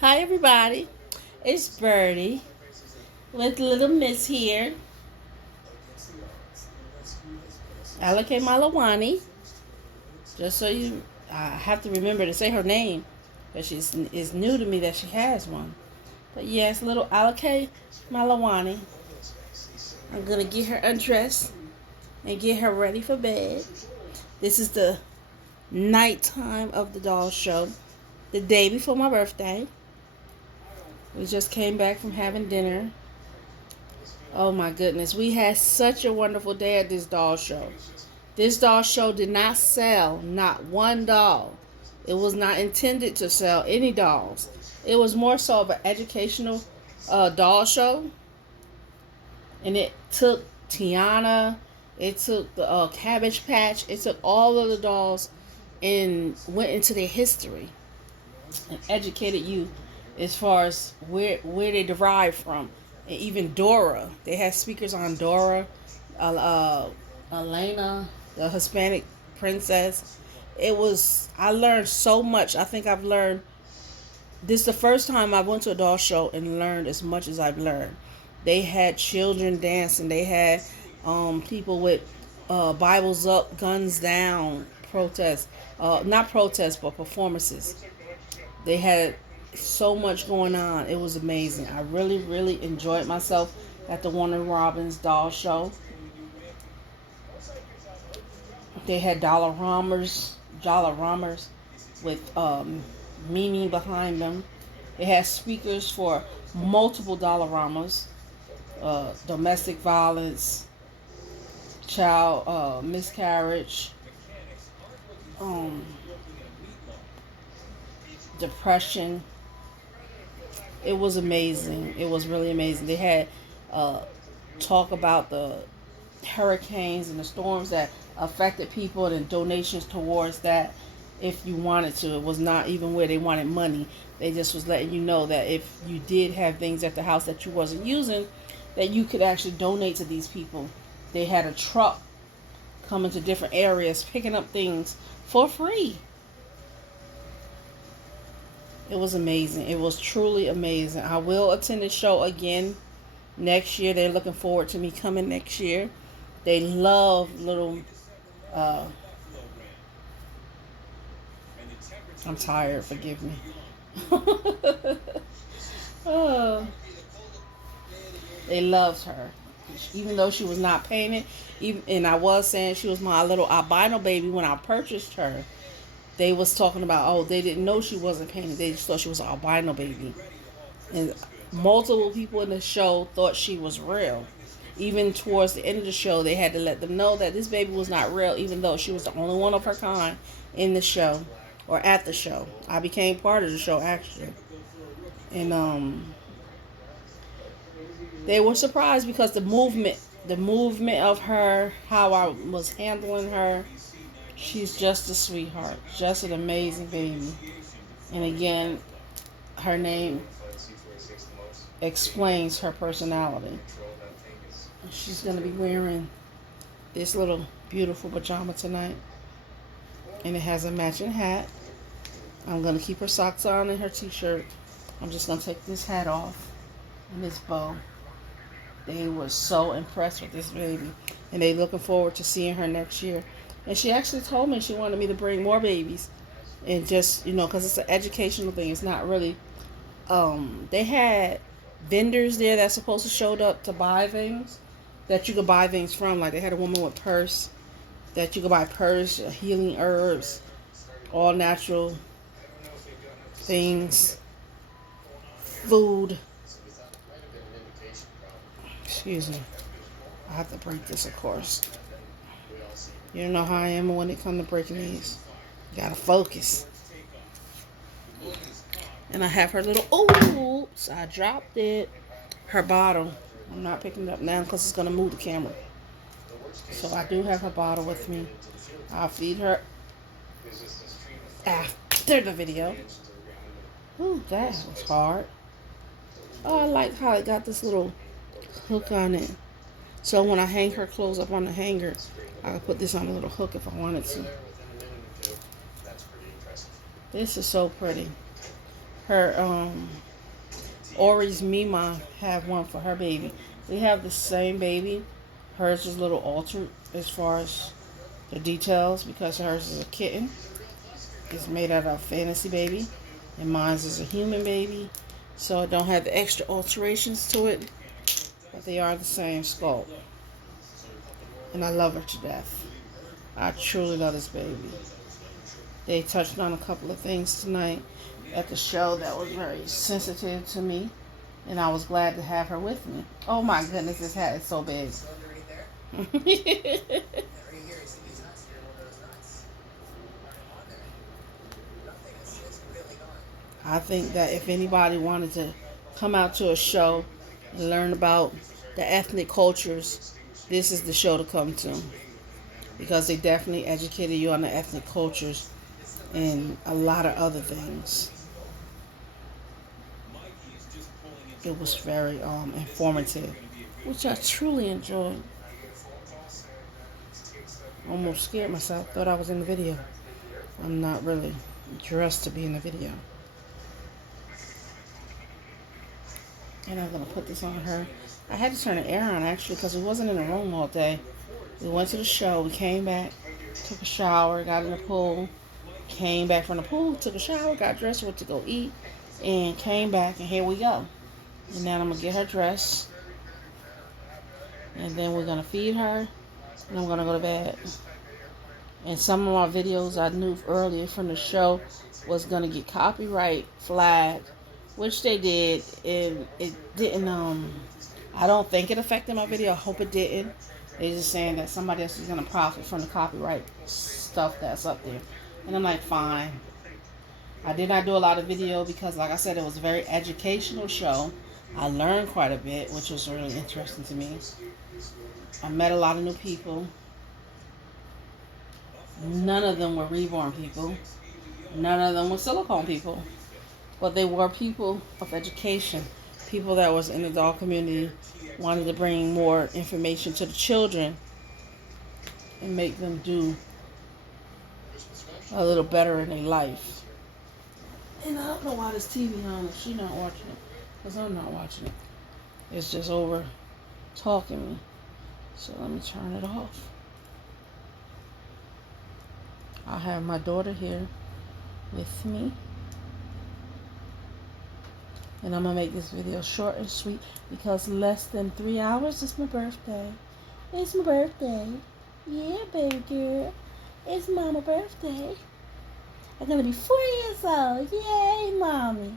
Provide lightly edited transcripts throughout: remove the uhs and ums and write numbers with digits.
Hi everybody, it's Birdie with Little Miss here. Alake Malawani. Just so you, I have to remember to say her name, because it's new to me that she has one. But yes, little Alake Malawani. I'm gonna get her undressed and get her ready for bed. This is the nighttime of the doll show, the day before my birthday. We just came back from having dinner. Oh my goodness, we had such a wonderful day at this doll show. This doll show did not sell not one doll. It was not intended to sell any dolls. It was more so of an educational doll show. And it took Tiana, it took the Cabbage Patch, it took all of the dolls and went into their history and educated you as far as where they derive from. And even Dora. They had speakers on Dora, Elena, the Hispanic princess. I learned so much. I think I've learned, this is the first time I went to a doll show and learned as much as I've learned. They had children dancing. They had people with Bibles up, guns down, protests. Not protests, but performances. They had so much going on. It was amazing. I really, really enjoyed myself at the Warner Robins doll show. They had dollar rammers with meaning behind them. They had speakers for multiple dollaramas, domestic violence, child miscarriage, um, depression. It was amazing. It was really amazing. They had talk about the hurricanes and the storms that affected people and donations towards that if you wanted to. It was not even where they wanted money. They just was letting you know that if you did have things at the house that you wasn't using, that you could actually donate to these people. They had a truck coming to different areas picking up things for free. It was amazing. It was truly amazing. I will attend the show again next year. They're looking forward to me coming next year. They love little. Uh, I'm tired. Forgive me. Oh, they loved her, even though she was not painted. Even and I was saying she was my little albino baby when I purchased her. They was talking about, oh, they didn't know she wasn't painted. They just thought she was an albino baby, and multiple people in the show thought she was real. Even towards the end of the show, they had to let them know that this baby was not real, even though she was the only one of her kind in the show or at the show. I became part of the show actually, and they were surprised because the movement of her, how I was handling her. She's just a sweetheart, just an amazing baby. And again, her name explains her personality. She's going to be wearing this little beautiful pajama tonight. And it has a matching hat. I'm going to keep her socks on and her t-shirt. I'm just going to take this hat off and this bow. They were so impressed with this baby. And they looking forward to seeing her next year. And she actually told me she wanted me to bring more babies. And just, because it's an educational thing. It's not really, they had vendors there that supposed to showed up to buy things that you could buy things from. Like they had a woman with purse that you could buy purse, healing herbs, all natural things, food. Excuse me. I have to break this, of course. You don't know how I am when it comes to breaking these. You gotta focus. And I have her little, oops, I dropped it. Her bottle. I'm not picking it up now because it's gonna move the camera. So I do have her bottle with me. I'll feed her after the video. Ooh, that was hard. Oh, I like how it got this little hook on it. So when I hang her clothes up on the hanger, I could put this on a little hook if I wanted to. This is so pretty. her Ori's Mima have one for her baby. They have the same baby. Hers is a little altered as far as the details because hers is a kitten. It's made out of a fantasy baby. And mine's is a human baby. So it don't have the extra alterations to it. But they are the same sculpt. And I love her to death. I truly love this baby. They touched on a couple of things tonight at the show that was very sensitive to me. And I was glad to have her with me. Oh my goodness, this hat is so big. I think that if anybody wanted to come out to a show and learn about the ethnic cultures, this is the show to come to. Because they definitely educated you on the ethnic cultures and a lot of other things. It was very informative, which I truly enjoyed. Almost scared myself, thought I was in the video. I'm not really dressed to be in the video. And I'm going to put this on her. I had to turn the air on actually because we wasn't in the room all day. We went to the show, we came back, took a shower, got in the pool, came back from the pool, took a shower, got dressed, went to go eat, and came back, and here we go. And now I'm going to get her dressed, and then we're going to feed her, and I'm going to go to bed. And some of my videos I knew earlier from the show was going to get copyright flagged, which they did, and it didn't, I don't think it affected my video. I hope it didn't. They're just saying that somebody else is going to profit from the copyright stuff that's up there. And I'm like, fine. I did not do a lot of video because, like I said, it was a very educational show. I learned quite a bit, which was really interesting to me. I met a lot of new people. None of them were Reborn people. None of them were silicone people. But they were people of education. People that was in the doll community, wanted to bring more information to the children and make them do a little better in their life. And I don't know why this TV on if she's not watching it, because I'm not watching it. It's just over talking me. So let me turn it off. I have my daughter here with me. And I'm going to make this video short and sweet because less than 3 hours is my birthday. It's my birthday. Yeah, baby girl. It's mama's birthday. I'm going to be 4 years old. Yay, mommy.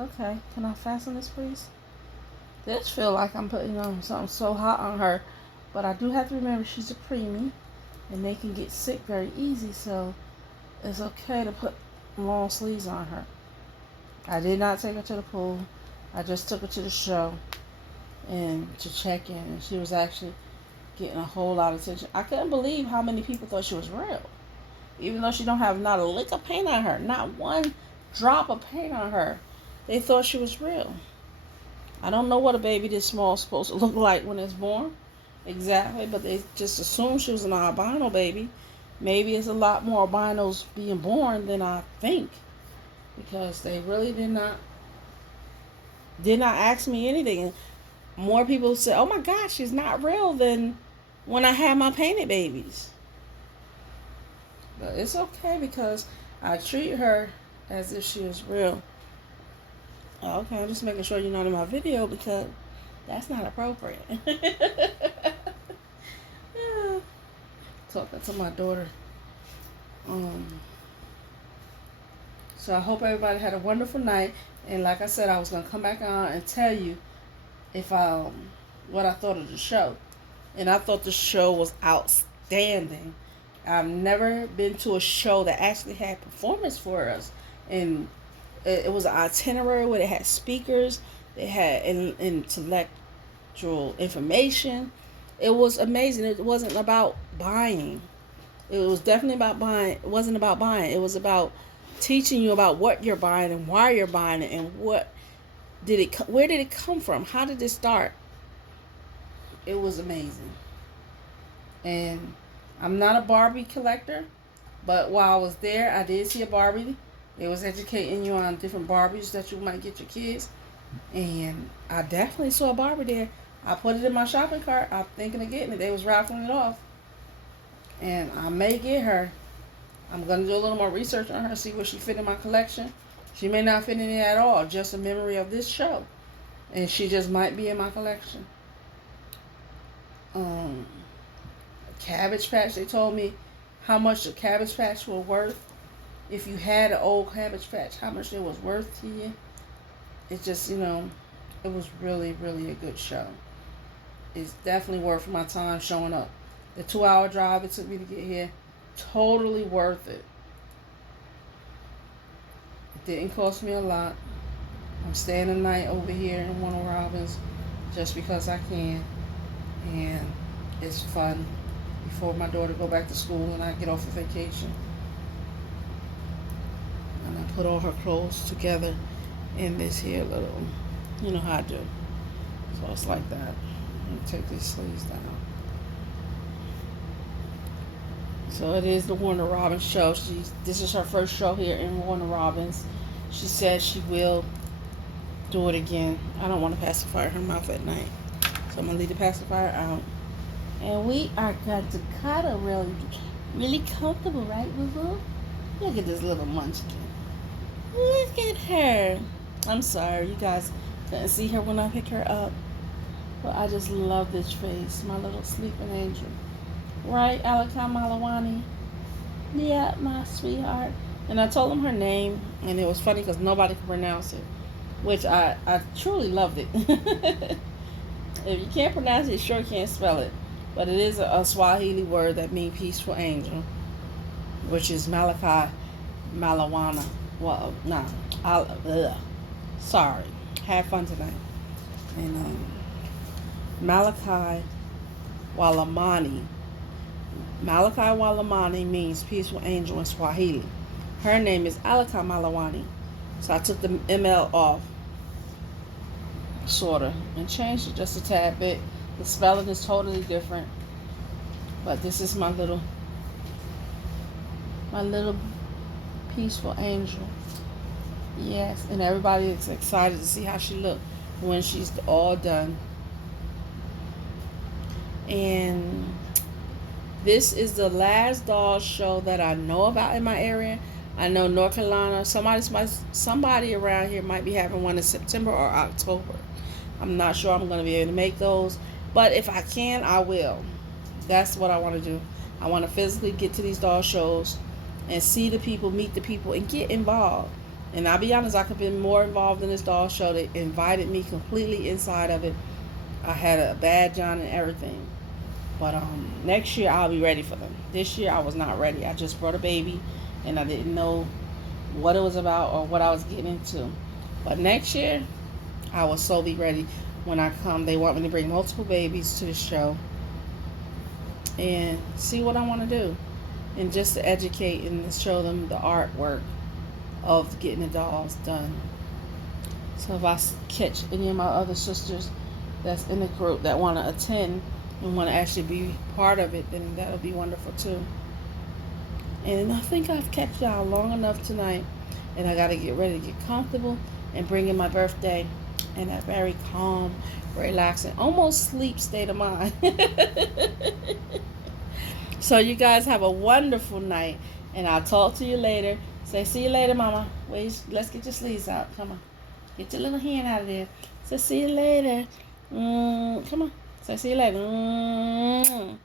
Okay, can I fasten this, please? This feel like I'm putting on something so hot on her. But I do have to remember she's a preemie. And they can get sick very easy, so it's okay to put long sleeves on her. I did not take her to the pool. I just took her to the show and to check in, and she was actually getting a whole lot of attention. I couldn't believe how many people thought she was real, even though she don't have not a lick of paint on her, not one drop of paint on her. They thought she was real. I don't know what a baby this small is supposed to look like when it's born exactly, but they just assumed she was an albino baby. Maybe it's a lot more albinos being born than I think, because they really did not ask me anything. More people said, "Oh my gosh, she's not real," than when I had my painted babies. But it's okay because I treat her as if she was real. Okay, I'm just making sure you're not in my video because that's not appropriate. Talking to my daughter. So I hope everybody had a wonderful night. And like I said, I was gonna come back on and tell you if what I thought of the show. And I thought the show was outstanding. I've never been to a show that actually had performance for us, and it was an itinerary where they had speakers, they had intellectual information. It was amazing. It wasn't about buying. It was definitely about buying. It wasn't about buying. It was about teaching you about what you're buying and why you're buying it and where did it come from? How did it start? It was amazing. And I'm not a Barbie collector, But while I was there, I did see a Barbie. It was educating you on different Barbies that you might get your kids. And I definitely saw a Barbie there. I put it in my shopping cart. I'm thinking of getting it. They was raffling it off. And I may get her. I'm going to do a little more research on her, see where she fit in my collection. She may not fit in it at all, just a memory of this show. And she just might be in my collection. Cabbage Patch, they told me how much the Cabbage Patch was worth. If you had an old Cabbage Patch, how much it was worth to you. It's just, it was really, really a good show. It's definitely worth my time showing up. The 2-hour drive it took me to get here, totally worth it. It didn't cost me a lot. I'm staying the night over here in Warner Robins just because I can. And it's fun before my daughter go back to school and I get off of vacation. And I put all her clothes together in this here little, you know how I do. So it's like that. Let me take these sleeves down. So it is the Warner Robins show. This is her first show here in Warner Robins. She said she will do it again. I don't want to pacify her mouth at night, so I'm gonna leave the pacifier out. And we are going to cuddle really comfortable, right, Boo Boo? Look at this little munchkin. Look at her. I'm sorry, you guys couldn't see her when I picked her up, but I just love this face, my little sleeping angel. Right, Alaka Malawani? Yeah, my sweetheart. And I told him her name, and it was funny because nobody could pronounce it, which I truly loved it. If you can't pronounce it, you sure can't spell it. But it is a Swahili word that means peaceful angel, which is Malachi Malawana. Well, nah. Sorry. Have fun tonight. And Malachi Walamani. Malachi Walamani means peaceful angel in Swahili. Her name is Alaka Malawani. So I took the ML off, sort of, and changed it just a tad bit. The spelling is totally different. But this is my little peaceful angel. Yes, and everybody is excited to see how she looks when she's all done. And this is the last doll show that I know about in my area. I know North Carolina, somebody around here might be having one in September or October. I'm not sure I'm going to be able to make those, but if I can, I will. That's what I want to do. I want to physically get to these doll shows and see the people, meet the people, and get involved. And I'll be honest, I could have been more involved in this doll show. They invited me completely inside of it. I had a badge on and everything. But next year, I'll be ready for them. This year, I was not ready. I just brought a baby, and I didn't know what it was about or what I was getting into. But next year, I will so be ready. When I come, they want me to bring multiple babies to the show and see what I want to do. And just to educate and show them the artwork of getting the dolls done. So if I catch any of my other sisters that's in the group that want to attend and want to actually be part of it, then that'll be wonderful too. And I think I've kept y'all long enough tonight, and I got to get ready to get comfortable and bring in my birthday in a very calm, relaxing, almost sleep state of mind. So you guys have a wonderful night, and I'll talk to you later. Say, see you later, Mama. Wait, let's get your sleeves out. Come on. Get your little hand out of there. Say, see you later. Come on. Say, see you later.